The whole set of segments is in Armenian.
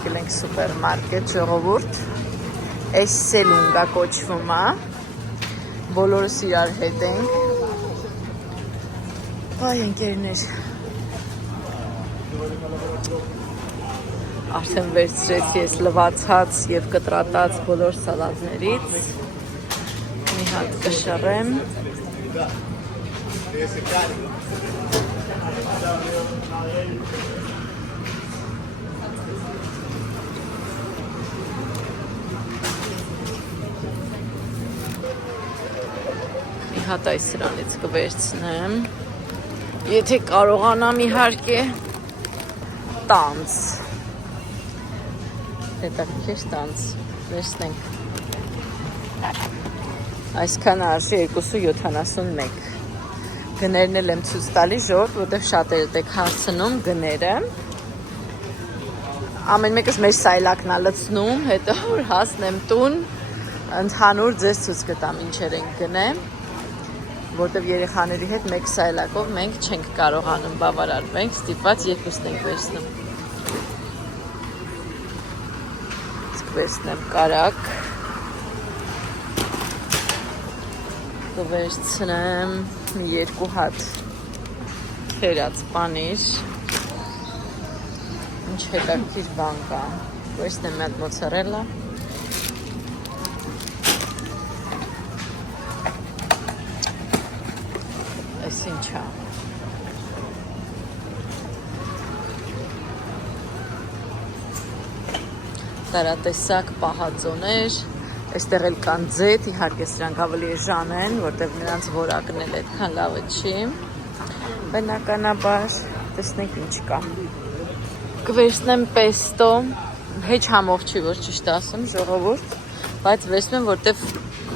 եկել ենք սուպերմարկետ, ժողովուրդ, Էսսելունգա կոչվում է, բոլորս իրար հետ ենք, այ ընկերներ, արդեն վերցրեցի ես լվացած և կտրատած բոլոր սալատներից, մի հատ կշռեմ, մի հատ այս սրանից կվերցնեմ, եթե կարողանամ իհարկե տանց, հետաքրքիր տանց, վերցնենք, այսքան արժի 2.71, գներն էլ եմ ցույց տալի ժողովուրդ, որտեղ շատերդ եք հարցնում գները, ամեն մեկս մեր սայլակն է լցնում, հետո որ հասնեմ տուն, ընդհանուր ձեզ ցույց կտամ ինչեր ենք գնեմ, որտև երեխաների հետ մեկ սայլակով մենք չենք կարողանում բավարարվենք, ստիպված երկուսն ենք վերցնում։ Իսկ վերցնեմ կարակ, կվերցնեմ երկու հատ թերած պանիր, ինչ հետաքրքիր բան կա, վերցնեմ մի հատ մոցարելա, այս ինչա, տարատեսակ պահածոներ, այստեղ էլ կան ձեթ, իհարկե սրանք ավելի էժան են, որտեղ նրանց որակն էլ այդքան լավը չի, բնականաբար, տեսնենք ինչ կա, կվերցնեմ պեստո, հեչ համող չի, որ ճիշտ ասեմ, ժողովուրդ, բայց վերցնեմ, որտեղ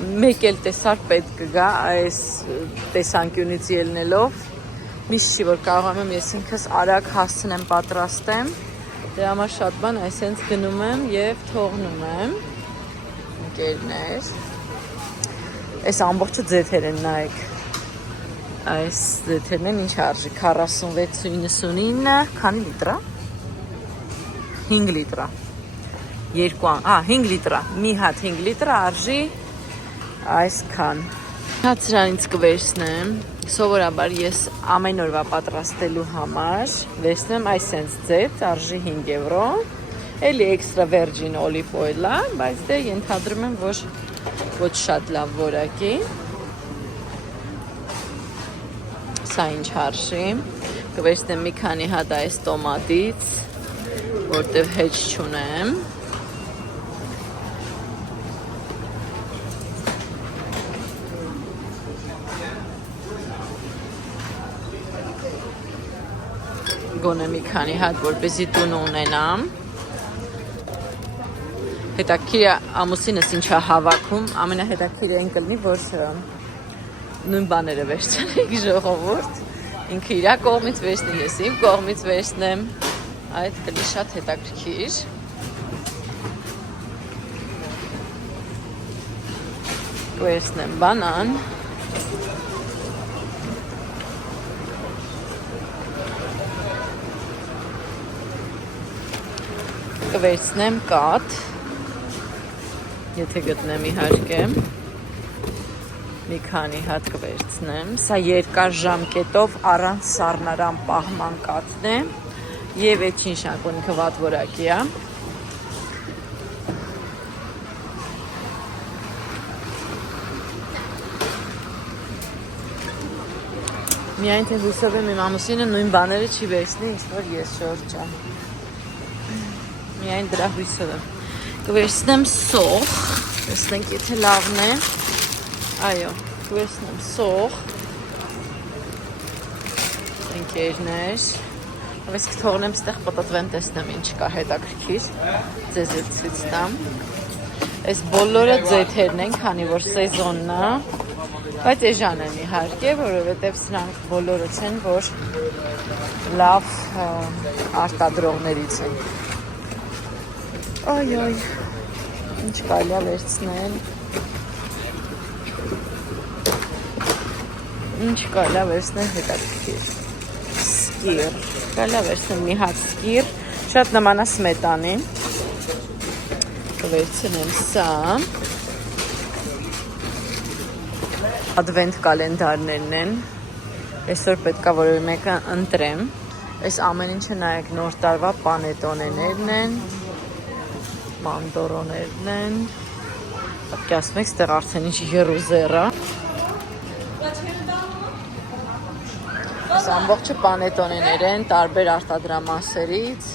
մեկ էլ տեսար պետք կգա այս տեսանկյունից ելնելով, միշտ չի, որ կարող եմ ես ինքս արագ հասցնեմ պատրաստեմ, դե համար շատ բան այսենց գնում եմ և թողնում եմ, ընկերներ, այս ամբողջը ձեթեր են նայեք, այս ձեթերն են ինչ արժի, 46.99, քանի լիտրա, 5 լիտրա, 5 լիտրա, մի հատ 5 լիտրա արժի այսքան, հատ սրանից կվերցնեմ, սովորաբար ես ամեն օրվա պատրաստելու համար, վերցնեմ այսենց ձեթ, արժի 5 եվրո, էլի extra virgin olive oil է, բայց դե ենթադրում եմ, որ ոչ շատ լավ որակի, սա ինչ արժի, կվերցնեմ մի քանի հատ այս տոմատից, որտև հեչ չունեմ, գոնե մի քանի հատ, որպեսզի տունը ունենամ, հետաքրքիր ամուսինս ինչա հավաքում, ամենահետաքրքիրը այն կլինի, որ նույն բաները վերցնենք ժողովուրդ, ինքը իրա կողմից վերցնի, ես իմ կողմից վերցնեմ, այդ կլինի շատ հետաքրքիր, կվերցնեմ բանան, կվերցնեմ կաթ, եթե գտնեմ իհարկե, մի քանի հատ կվերցնեմ, սա երկար ժամկետով առանց սառնարան պահման կաթն է, և էջին շանկունքը վատ որակի է, միայն թե հուսով եմ իմ ամուսինը նույն բաները չի վերցնի, ինչ որ ես շորջա, միայն դրա հույսով եմ, կվերցնեմ սոխ, տեսնենք եթե լավն է, այո, կվերցնեմ սոխ, ընկերներ, Այս կթողնեմ ստեղ պտտվեմ տեսնեմ ինչ կա հետաքրքիր, ձեզ էլ ցույց տամ։ Այս բոլորը ձեթերն են, քանի որ սեզոնն է, բայց էժան են իհարկե, որովհետև սրանք բոլորը չեն, որ լավ արտադրողներից են։ Այ, ինչ կարելի է վերցնել։ Ինչ կարելի է վերցնել հետաքրքիր։ Սկիր։ Կարելի է վերցնել մի հատ սկիր, շատ նման է սմետանի։ կվերցնեմ սա։ Advent կալենդարներն են։ Այսօր պետք է որևէ մեկը ընտրեմ։ Այս ամեն ինչը նայեք նոր տարվա պանետոնեներն են, մանդորոներն են։ Պատկի ասում եք, ստեղ արդեն ինչ եռուզեռա։ Այս ամբողջը պանետոնեներ են, տարբեր արտադրամասերից,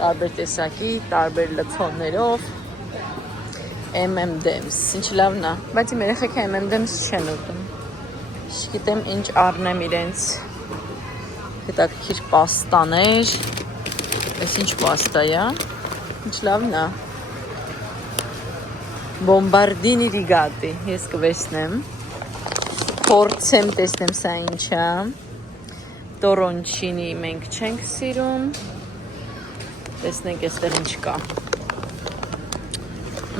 տարբեր տեսակի, տարբեր լցոններով։ M&M's, ինչ լավն է, բայց իմ երեխեքը M&M's չեն ուտում։ Չգիտեմ ինչ առնեմ իրենց հետաքրքիր պաստաներ։ Այս ինչ պաստա է, ինչ լավն է։ Բոմբարդինի ռիգատի, ես կվերցնեմ։ Փորձեմ տեսնեմ սա ինչ է։ Տորոնչինի մենք չենք սիրում։ Տեսնենք այստեղ ինչ կա։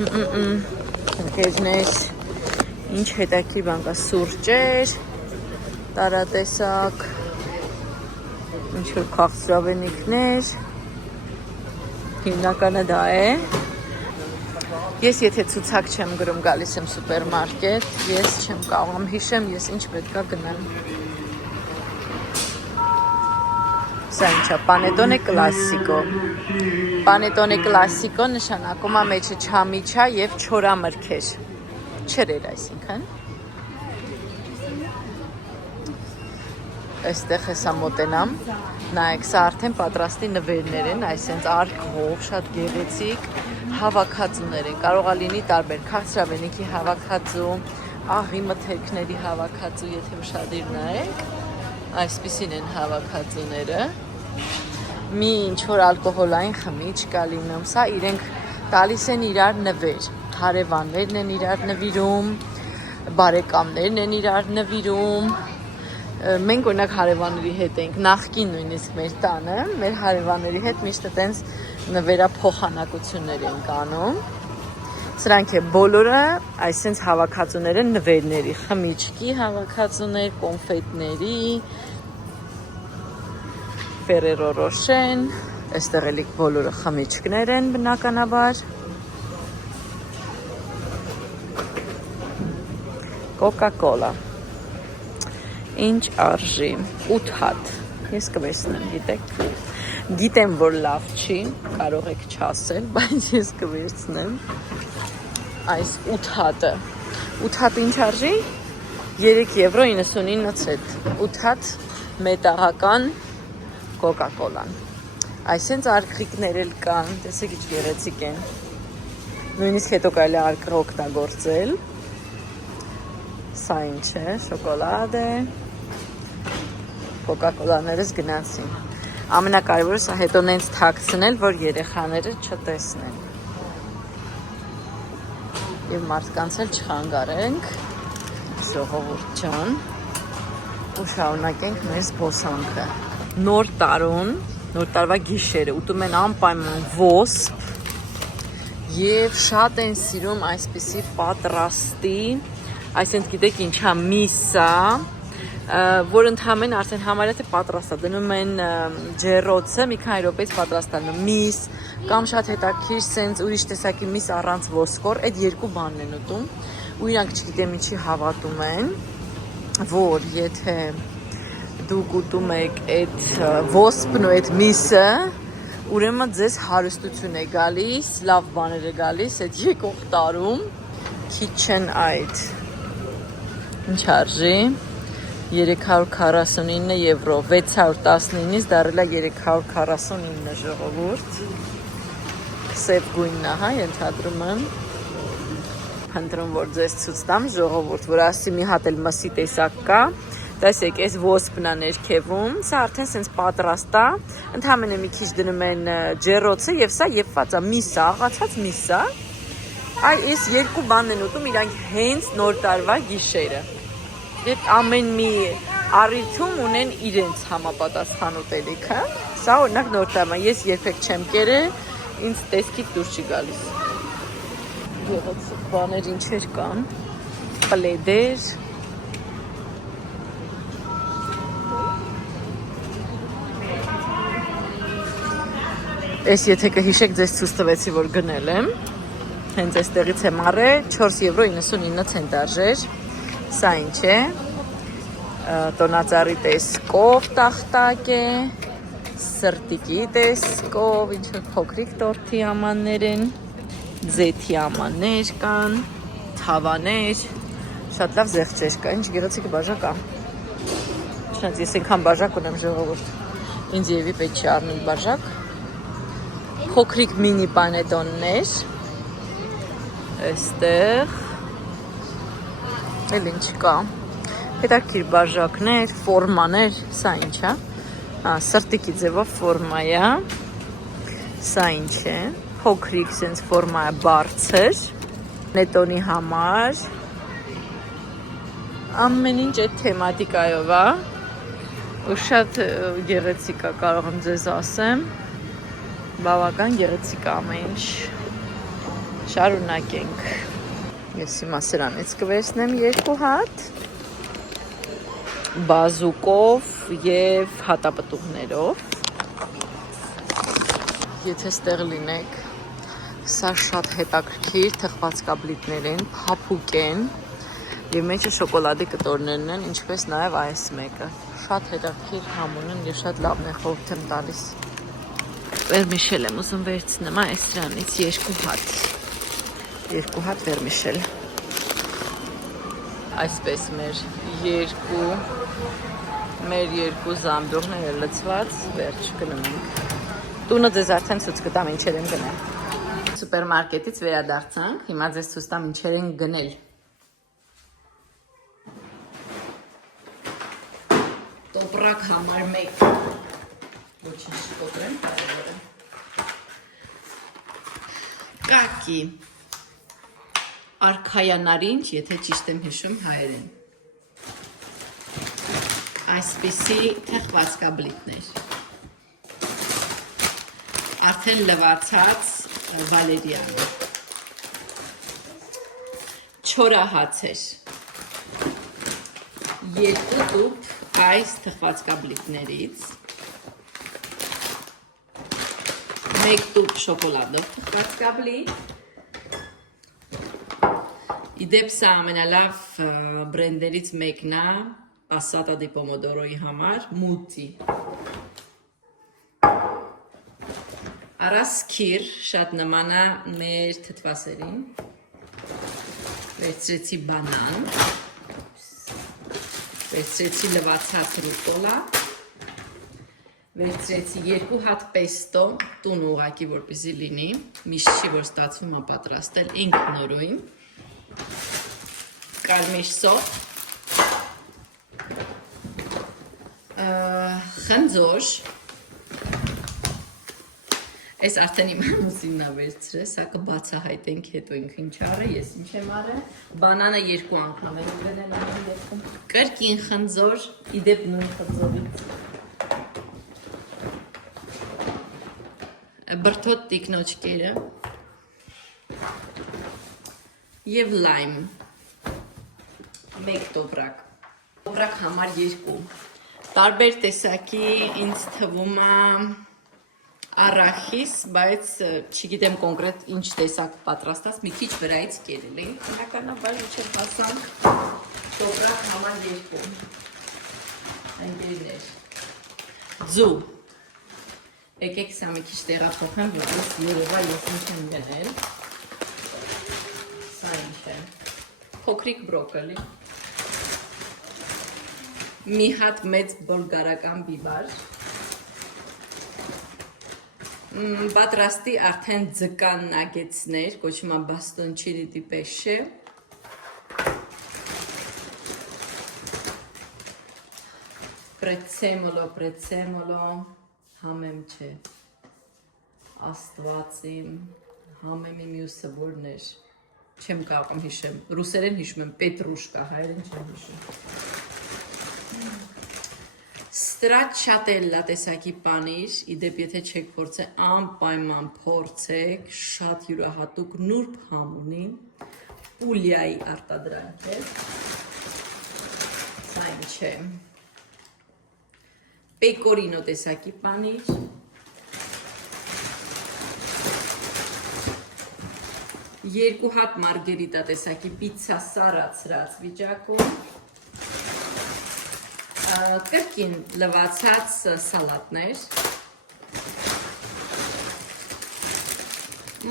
Ընկերներ, ինչ հետաքրքիր բան կա, սուրճեր, տարատեսակ, ինչ-որ քաղցրավենիքներ, հիմնականը դա է։ Ես եթե ցուցակ չեմ գրում, գալիս եմ սուպերմարկետ, ես չեմ կարողam հիշեմ, ես ինչ պետքա գնամ։ Սա ինչա, պանետոնե կլասիկո։ Պանետոնե կլասիկո նշանակում է մեջը չամիչա և չորամրգեր։ Չրեր այսինքն։ Այստեղ հեսա մոտենամ, նայեք, սա արդեն պատրաստի նվերներ են, այսենց արկղով, շատ գեղեցիկ հավաքածուներ են, կարող է լինի տարբեր քաղցրավենիքի հավաքածու, աղի մթերքների հավաքածու, եթե ուշադիր նայեք, այսպիսին են հավաքածուները, մի ինչ-որ ալկոհոլային խմիչք կա լինում, սա իրենք տալիս են իրար նվեր, հարևաններն են իրար նվիրում, բարեկամներն են իրար նվիրում, մենք օրինակ հարևանների հետ ենք, նախկին նույնիսկ մեր տանը, մեր հարևանների հետ միշտ այտենց նվերափոխանակություններ ենք անում։ Սրանք է բոլորը այսենց հավաքածուներ են նվերների, խմիչքի հավաքածուներ, կոնֆետների, Ferrero Rocher, այստեղ էլի բոլորը խմիչքներ են բնականաբար։ Coca-Cola։ Ինչ արժի, 8 հատ, ես կվերցնեմ, գիտեք, գիտեմ, որ լավ չի, կարող եք չասել, բայց ես կվերցնեմ այս 8 հատը, 8 հատ ինչ արժի, 3.99 ցենտ, 8 հատ մետաղական Coca-Cola-ն, այսենց արկղիկներ էլ կան, տեսեք ինչ գեղեցիկ են, նույնիսկ հետո կարելի արկղ օգտագործել, սա ինչ է, շոկոլադ է, Coca-Cola-ներս գնացին։ Ամենակարևորը սա հետո նենց թաքցնել, որ երեխաները չտեսնեն։ Եվ մարդկանց էլ չխանգարենք, ժողովուրդ ջան, ու շարունակենք մեր զբոսանքը։ Նոր տարուն, նոր տարվա գիշերը ուտում են անպայման ոսպ և շատ են սիրում այսպիսի պատրաստի, այսինքն գիտեք ինչա միսա, որ ընդհանրեն արդեն համարյա թե պատրաստ է, դնում են ջեռոցը, մի քանի րոպեից պատրաստ է միս, կամ շատ հետաքրքիր սենց ուրիշ տեսակի միս առանց ոսկոր, այդ երկու բանն են ուտում, ու իրանք չգիտեմ ինչի հավատում են, որ եթե դուք ուտում եք այդ ոսպն ու այդ միսը, ուրեմն ձեզ հարստություն է գալիս, լավ բաներ է գալիս, այդ եկող տարում, KitchenAid, ինչ արժի, 349 եվրո, 619-ից դարել է 349 ժողովուրդ, սև գույնն է, հա, ենթադրում եմ, հնդրում, որ ձեզ ցույց տամ ժողովուրդ, որ ասի մի հատ էլ մսի տեսակ կա, տեսեք, այս ոսպն է ներքևում, սա արդեն սենց պատրաստ է, ընդհանրապես մի քիչ դնում են ջեռոցը եւ սա եփված է միսա, աղացած միսա, այս երկու բանն են ուտում իրանք հենց նոր տարվա գիշերը։ Այդ ամեն մի առիթում ունեն իրենց համապատասխան ուտելիքը, սա օրինակ նոր տարվա, ես երբեք չեմ կերել, ինձ տեսքից դուրս չի գալիս։ Գեղեցիկ բաներ ինչեր կան, պլեդեր, Ես եթե կհիշեք ձեզ ցույց տվեցի, որ գնել եմ, հենց այստեղից եմ առել 4.99 արժեր։ Սա ինչ է։ Տոնածառի տեսքով տախտակ է, սրտիկի տեսքով, ինչ-որ փոքրիկ տորթի ամաններ են, ձեթի ամաններ կան, թավաներ, շատ լավ զեղչեր կա, ինչ գեղեցիկ բաժակ է։ Չնայած ես այնքան բաժակ ունեմ ժողովուրդ, ինձ եւի պետք չի առնել բաժակ։ Փոքրիկ մինի պանետոններ, այստեղ, էլ ինչ կա, հետաքրքիր բաժակներ, ֆորմաներ, սա ինչ է, սրտիկի ձևով ֆորմա է, սա ինչ է, փոքրիկ սենց ֆորմա է բարձր, նետոնի համար, ամեն ինչ այդ թեմատիկայով է, ու շատ գեղեցիկ է, կարող եմ ձեզ ասեմ, բավական գեղեցիկ է ամեն ինչ, շարունակենք, ես հիմա սրանից կվերցնեմ 2 հատ, բազուկով և հատապտուղներով, եթե ստեղ լինեք, սա շատ հետաքրքիր թխվածքաբլիթներ են, փափուկ են, և մեջը շոկոլադի կտորներն են, ինչպես նաև այս մեկը, շատ հետաքրքիր համուն են և շատ լավն է խորհուրդ եմ տալիս։ Վերմիշել եմ ուզում վերցնեմ այս սրանից 2 հատ վերմիշել։ Այսպես մեր երկու զամբյուղները լցված, վերջ գնում ենք։ Տունը ձեզ արդեն ցույց կտամ ինչեր եմ գնել։ Սուպերմարկետից վերադարձանք, հիմա ձեզ ցույց տամ ինչեր են գնել։ Տոպրակ համար 1 ոչինչ չկոտրեմ, կարևոր է։ Կակի արքայանարինջ, եթե ճիշտ եմ հիշում հայերեն։ Այսպիսի թխվածքաբլիթներ։ Արդեն լվացած վալերիան։ Չորահացեր։ 2 տուփ այս թխվածքաբլիթներից, 1 տուփ շոկոլադով թխվածքաբլիթ, իդեպ սա ամենալավ բրենդերից մեկն է Passata di Pomodoro'ի համար, մուլտի։ Արասքիր, շատ նման է մեր թթվասերին, վերցրեցի բանան, վերցրեցի լվացած ռուկոլա, վերցրեցի 2 հատ պեստո, տուն ուղակի որպեսզի լինի, միշտ չի որ ստացվում է պատրաստել ինքնուրույն, կարմիր սոթ, խնձոր, այս արդեն իմ ամուսինն է վերցրել, սա կբացահայտենք հետո ինքը ինչ առել, ես ինչ եմ առել, բանանը 2 անգամ եմ գնել ամեն դեպքում, կրկին խնձոր, իդեպ նույն խնձորից, բրդոտ տիկնոջկերը և լայմ, 1 տոպրակ, տոպրակ համար 2, տարբեր տեսակի ինձ թվում է Արախիս, բայց չգիտեմ կոնկրետ ինչ տեսակ պատրաստած, մի քիչ վրայից կերել է, բնականաբար ինչ հասանք, տոպրակ համար 2, ընկերներ, ձու, եկեք սա մի քիչ տեղափոխեմ, որպես երևա ես ինչ եմ գնել, սա ինչ է, փոքրիկ բրոկոլի, մի հատ մեծ բոլգարական բիբար, պատրաստի արդեն ձկան նագեցներ, կոչվում է բաստոնչիլի դի պեշե, պրեցեմոլո, համեմ չէ, աստվածիմ, համեմի մյուսը որներ, չեմ կարողում հիշեմ, ռուսերեն հիշում եմ, պետրուշկա, հայերեն չեմ հիշում, Stracciatella տեսակի պանիր, իդեպ եթե չեք փորձել, անպայման փորձեք, շատ յուրահատուկ նուրբ համ ունի, Պուլիայի արտադրանք է, սա ինչ է, Pecorino տեսակի պանիր, 2 հատ մարգերիտա տեսակի պիցցա սառացրած վիճակում, կրկին լվացած սալատներ,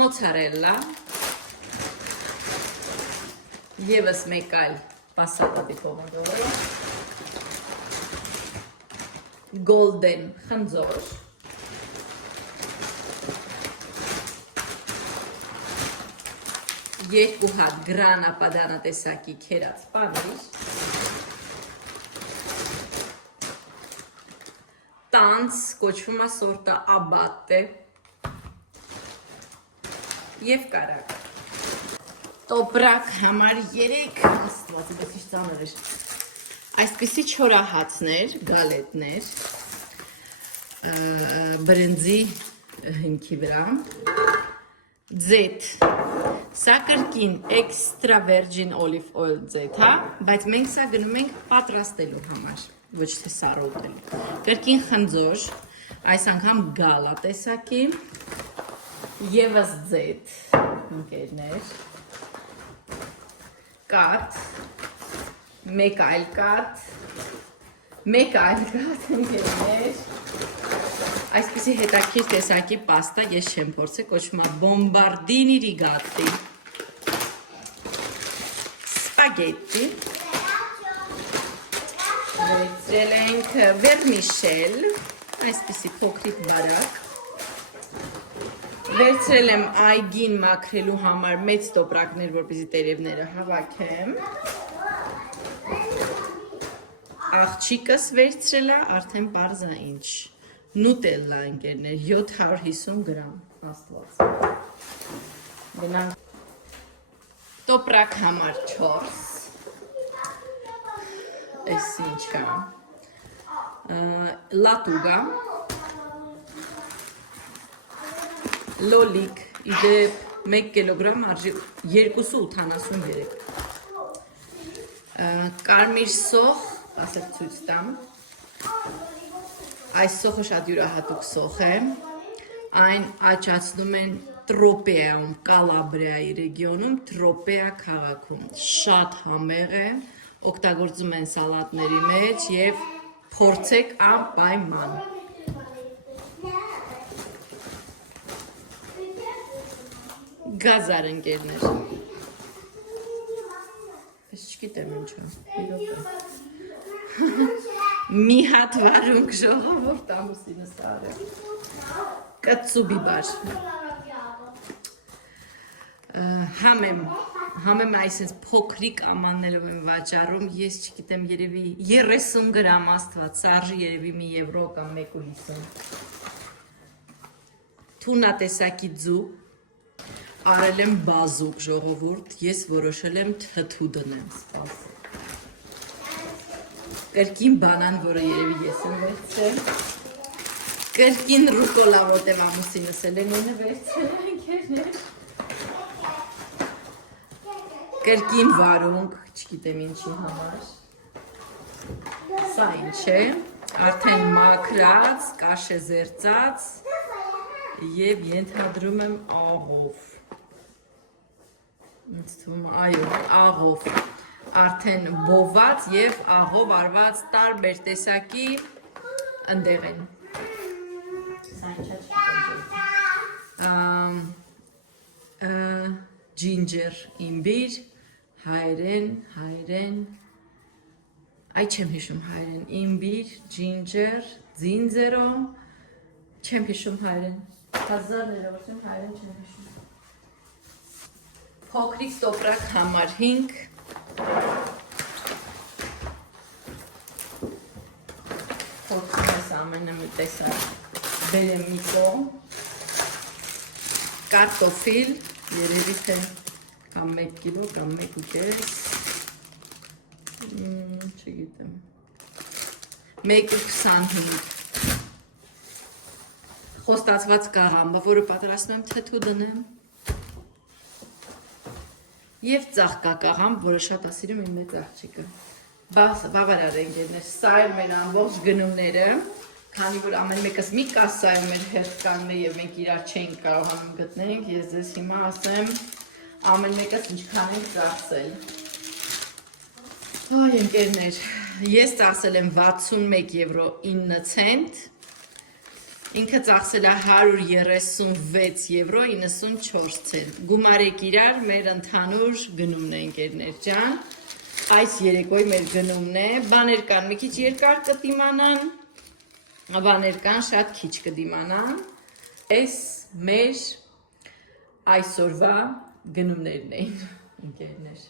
մոցարելլա, ևս մեկ այլ պասատատի պոմոդորը, գոլդեն խնձոր, 2 հատ գրանա պադանա տեսակի քերած պանիր, տանց կոչվում է սորտը աբատե և կարակ, տոպրակ համար 3 աստված, դեքիշ ծանր էր, այսպիսի չորահացներ, գալետներ, բրնձի հիմքի վրա, ձետ, սա կրկին extra virgin olive oil ձետ, բայց մենք սա գնում ենք պատրաստելու համար, ոչ թե սառոտելու, կրկին խնձոր, այս անգամ գալա տեսակի, ևս ձետ, ընկերներ, կատ, մեկ այլ կատ, ընկերներ, այսպիսի հետաքրքիր տեսակի պաստա ես չեմ փորձել, կոչվում է բոմբարդինի ռիգատի, սպագետի, վերցրել ենք վերմիշել, այսպիսի փոքրիկ բարակ, վերցրել եմ այգին մաքրելու համար մեծ տոպրակներ, որպեսզի տերևները հավաքեմ, աղջիկս վերցրել է արդեն պարզա ինչ, նուտելլա ընկերներ, 750 գրամ, աստված, գնանք, տոպրակ համար 4, այս ինչա, լատուգա, լոլիկ, իդեպ 1 կիլոգրամ արժի 283, կարմիր սոխ, ասեք ցույց տամ, այս սոխը շատ յուրահատուկ սոխ է, այն աճացնում են Տրոպեայում, Կալաբրիայի ռեգիոնում, Տրոպեա քաղաքում, շատ համեղ է, օգտագործում են սալատների մեջ և փորձեք անպայման։ Գազար ընկերներ, ես չգիտեմ ինչա, մի հատ վարունգ ժողովուրդ ամուսինս արել, կծու բիբար, համեմ այսպես փոքրիկ ամաններով եմ վաճառում, ես չգիտեմ երևի 30 գրամ աստված, սարժի երևի մի եվրո կամ 1.50, թունա տեսակի ձու, արել եմ բազուկ ժողովուրդ, ես որոշել եմ թթու դնեմ, կրկին բանան, որը երևի ես եմ վերցրել, կրկին ռուկոլա, որտև ամուսինս էլ եմ ինը վերցրել ընկերներ, կրկին վարունգ, չգիտեմ ինչի համար, սա ինչ է, արդեն մաքրած, կաշե զերծած և ենթադրում եմ աղով, այո, աղով, արդեն բոված և աղով արված տարբեր տեսակի ընդեղ են, սա ինչա չկնջել, ջինջեր, իմբիր, հայրեն, այ չեմ հիշում հայրեն, իմբիր, ջինջեր, ձինձերո, չեմ հիշում հայրեն, հազար ներողություն հայրեն չեմ հիշում, փոքրիկ տոպրակ համար 5, փորձում ես ամենը մի տեսակ բերեմ մի կողմ, կարտոֆիլ, երևի թե կամ 1 կիլո կամ 1.5, չգիտեմ, 1.25, խոստացված կաղամբը, որը պատրաստում եմ թթու դնեմ, և ծաղկակաղամբ, որը շատ ասիրում իմ մեծ աղջիկը, բավարար ընկերներ, սա էր մեր ամբողջ գնումները, քանի որ ամեն մեկս մի կասայում էր հերթ կանգնել և մենք իրար չենք կարողանում գտնենք, ես ձեզ հիմա ասեմ ամեն մեկս ինչքան ենք ծախսել։ Այ ընկերներ, ես ծախսել եմ 61 եվրո 9 ցենտ, ինքը ծախսել է 136 եվրո 94 ցենտ։ Գումարեք իրար մեր ընդհանուր գնումն է ընկերներ ջան։ Այս երեկոյի մեր գնումն է, բաներ կան մի քիչ երկար կդիմանան, բաներ կան շատ քիչ կդիմանան։ Այս մեր այսօրվա գնումներն էին ընկերներ։